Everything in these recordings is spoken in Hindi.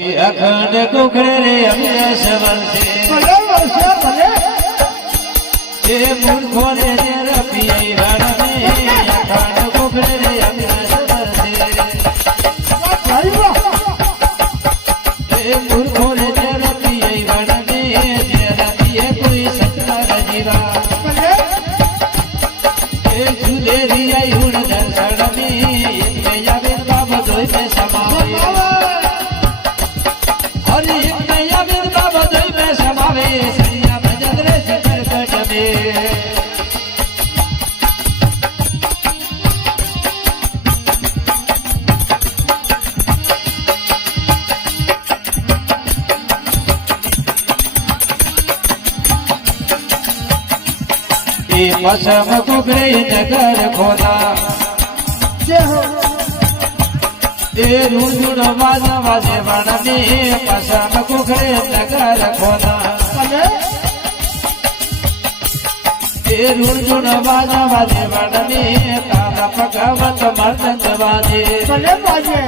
અખંડ કુકડે રે અભ્યાસ વર્ષે એ મૂર્ખો ને રપી રણમે અખંડ કુકડે રે અભ્યાસ વર્ષે એ મૂર્ખો ને રપી રણમે રપીએ કોઈ સત્તર જીવા એ સુધેરી આયુડ દર્શન મે આવે બાબા દોઈ સમાવે पसम कुकड़े नगर खोला ए रूंझुड़ वाजा वाजे वण में पसम कुकड़े नगर खोला ए रूंझुड़ वाजा वाजे वण में तारा पकावत मर्दंग वाजे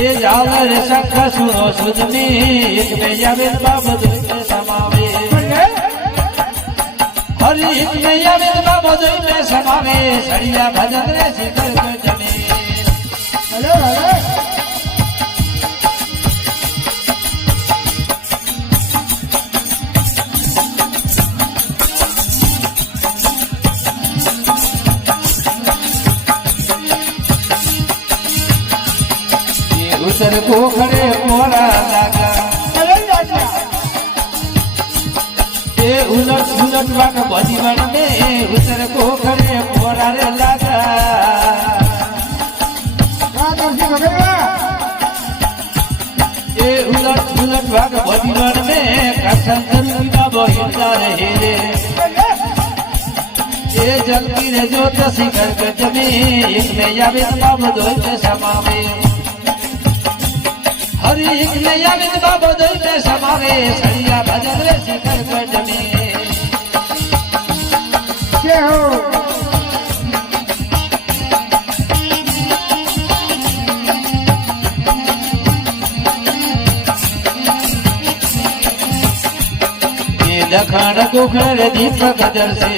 ए जावर सख सुनो सुध में एक में यावे बाबा दुख समावे हरि में यावे बाबा दुई में समावे सड़िया भजन रे शिखर जमे हेलो हेलो ये उतर को खड़े मोरा लागा उलट उलट वाक बदी वन में उतर को खड़े मोरा रे लागा ए उलट उलट वाक बदी वन में कसम करी बाबा हिंदा रहे रे ए जल्दी रे जो शिखर गज में एक में यावे बाबा दोई में समावे हरि एक में यावे बाबा दोई में समावे सड़िया भजन रे शिखर गज में दखण कुखर दीपक दर्शे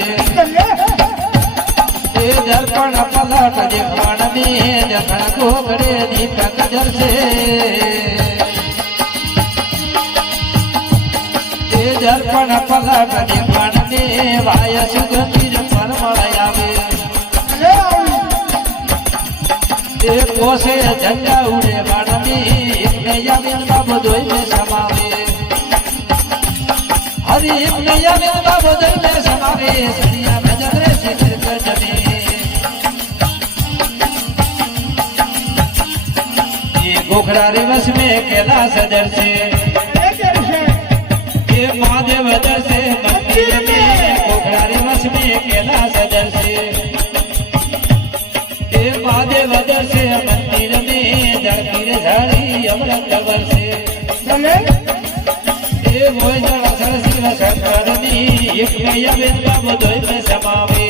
दर्पण पलट दीपण में दखण कुखरे दीपक दर्शे दर्पण पलट दीपण में वाय सुगंधीर परमण आवे कोसे झंडा उड़े बाण में एक बाबू दोई में समावे हरि नया में बाबू दोई में समावे सड़िया भजन रे शिखर जमे ये गोखड़ा रिवस में कैलाश दर्शे ये महादेव दर्शे मंदिर में गोखड़ा रिवस में कैलाश दर्शे ये महादेव दर्शे मंदिर में जड़कीर झाड़ी अमृत वर्षे ये मोय शंकरनी एक में यावे बाबा दोई में समावे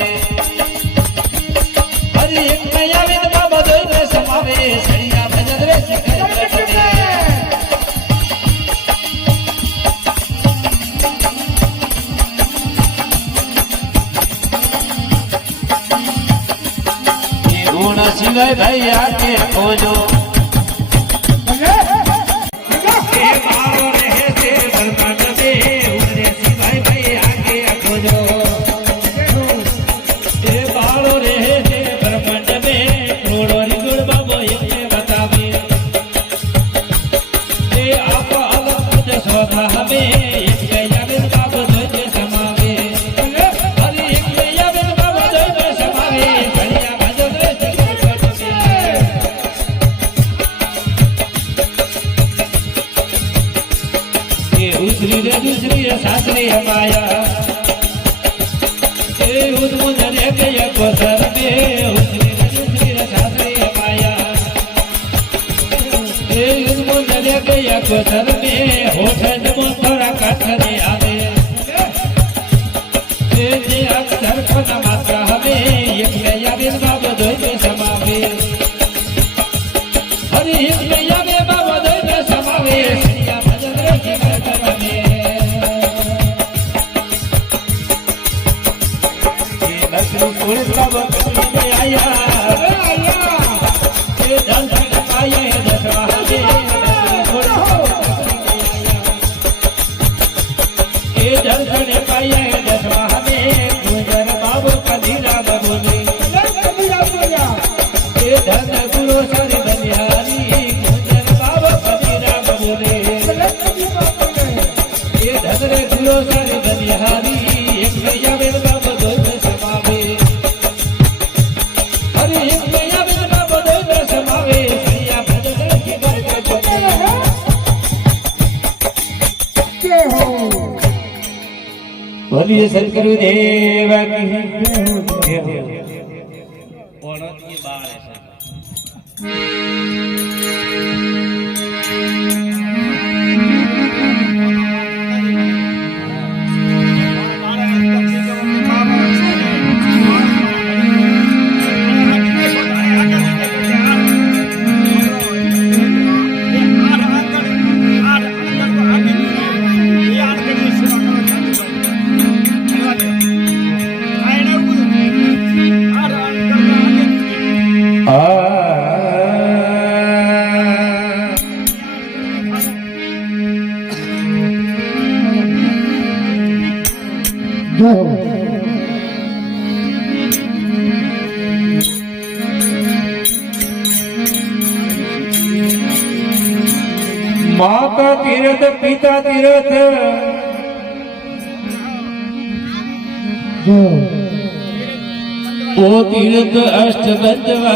हरि एक में यावे बाबा दोई में समावे सड़िया भजन रे शिखर जमे ये गुण सिवाय भाई आके खोजो शास्त्री माया उद्मुंजन कोसर में शास्त्री माया उद्मुंजन कोसर में होठ थोड़ा कठने आवे अक्षर पद मात्रा हमें एक में यावे बाबा दोई में समावे हरि एक में यावे बाबा दोई में समावे बोलिए सतगुरुदेव की जय। माता तीर्थ पिता तीर्थ ओ तीर्थ अष्ट बंधवा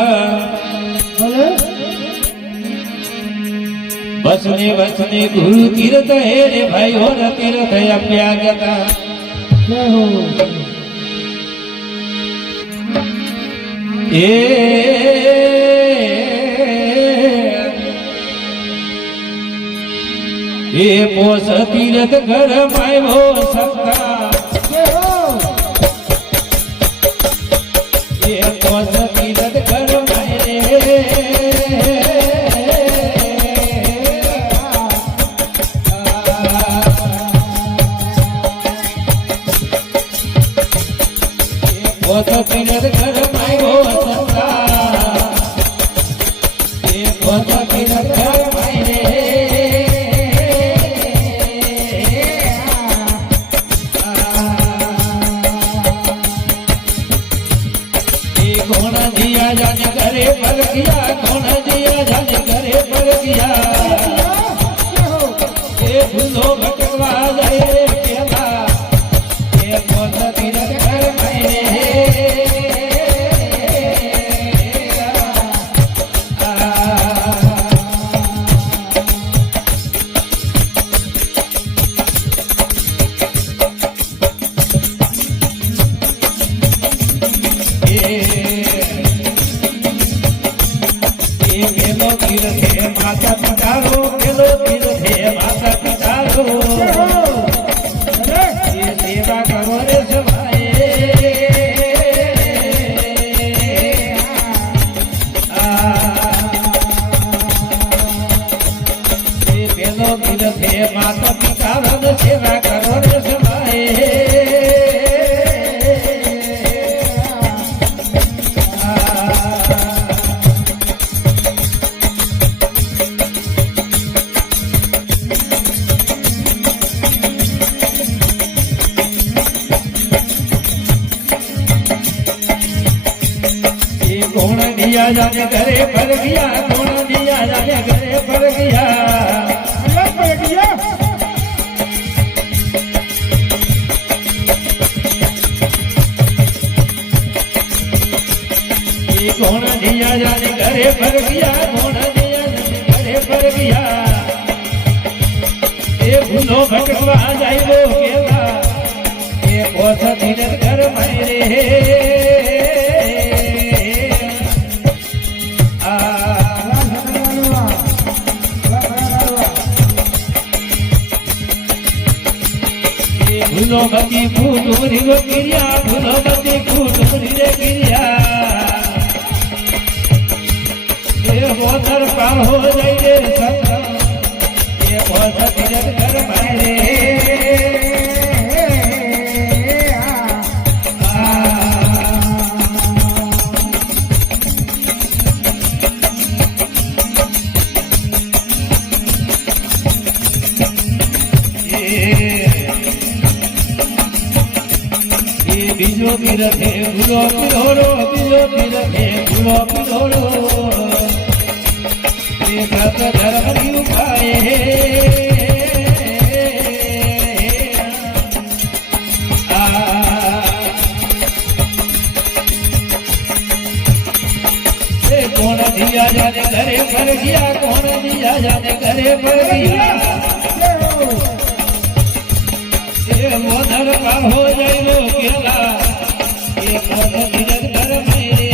बसने बसने गुरु तीर्थ है रे भाई और तीर्थ अभ्यागता ये पोस तीर्थ घर माय भो सकता ये पोस तीर्थ घर माय रे पोस तीर्थ घर माय भो सकता ये पोस तीर्थ घर माय रे जाने करे पर किया कौन दिया जाने करे पर किया ये भूलो भटकवा जाए केला ये कौन तीरथ कर मेरे पेलो तीर्थ है माता पितारो पेलो तीर्थ है माता पितारो ये सेवा करो रे सभाए ये पेलो तीर्थ है माता पितारो सेवा करो रे सभाए कौन दिया जाने घरे पर गया कौन दिया जाने घरे पर गया कौन दिया जाने घरे पर गया कौन दिया जाने घरे पर गया ये भूलो भटकवा जाए वो केला ये पोस तीरथ घर मेरे फूलोमती फूटूरी रो गिरिया फूलोमती फूटूरी रे गिरिया ये मोतर पार हो जाए रे संग ये बहुत तीरथ घर मेरे बीजो तीरथ है भूलो पिरोड़ो बीजो तीरथ है भूलो पिरोड़ो ये सत धर्म की उपाय कौन दिया जाने घरे पर गया कौन दिया जाने घरे पर गया ये मोदर हो जाइलो केला एक और धीरज कर मेरे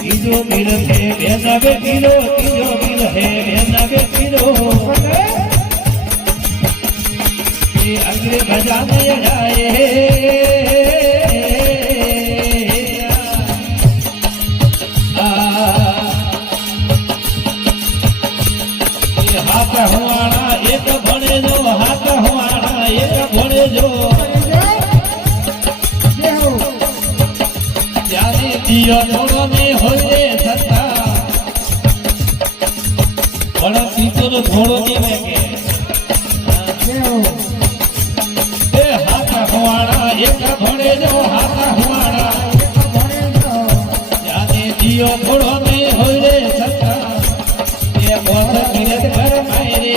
तीजो मिल है बेना बे किलो तीजो मिल है बेना बे किलो ये अगले बजाने जाए हाथ हुआना एक भणे जो हाथ हुआना एक भणे जो त्यारे दियो थोड़ो में होए सत्ता बड़ा तीजो थोड़ो में के ए हाथ हुआना एक भणे जो हाथ हुआना त्यारे दियो थोड़ो में होए सत्ता ये बहुत धीरज कर मेरे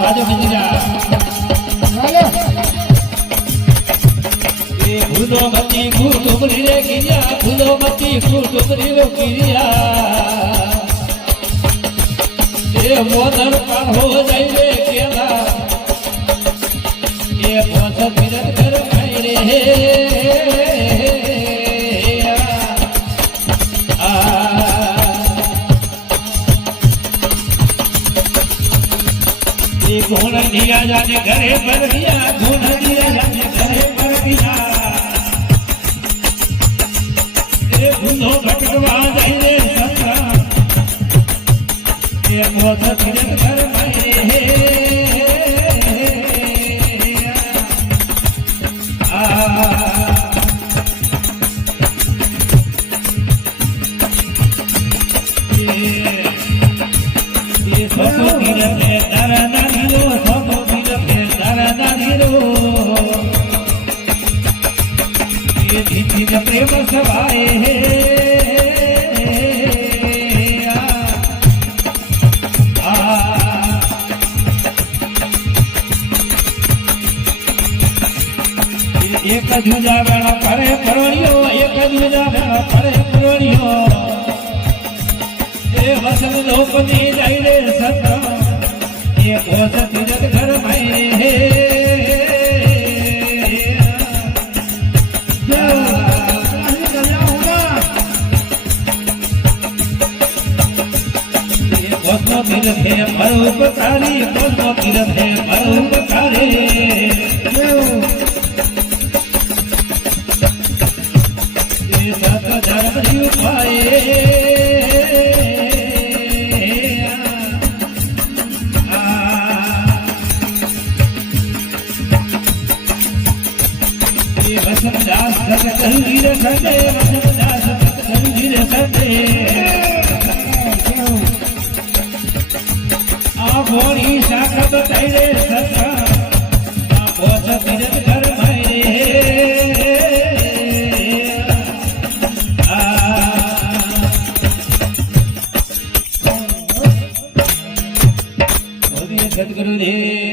बाजू बिजला ये भूलो मती कुटुंबरी रे गिरिया भूलो मती कुटुंबरी रे गिरिया ये मोदर पार हो जाइए केला ये बहुत धीरज कर मेरे गुण दिया जाने घरे पर दिया गुण दिया जाने घरे पर दिया ये गुंधो भटकवा जाइए सत्ता ये बहुत धीरज कर मेरे ये सब धीरज है डरना प्रेम सवाए एक जूजा बेड़ा पड़े परोड़ियो एक जूजा बेड़ा पड़े परोड़ियो ये वसन लोपनी जाइले सत्ता ये बहुत धीरज घर मेरे कोसमो तीरथ है परोपकारी कोसमो तीरथ है परोपकारी ये सत धर्म उपाय ये वचन दास सत कहीर सते वचन दास सत कहीर सते मोरी शाखा बताइए सत्ता बहुत धीरज कर मेरे सतगुरु देव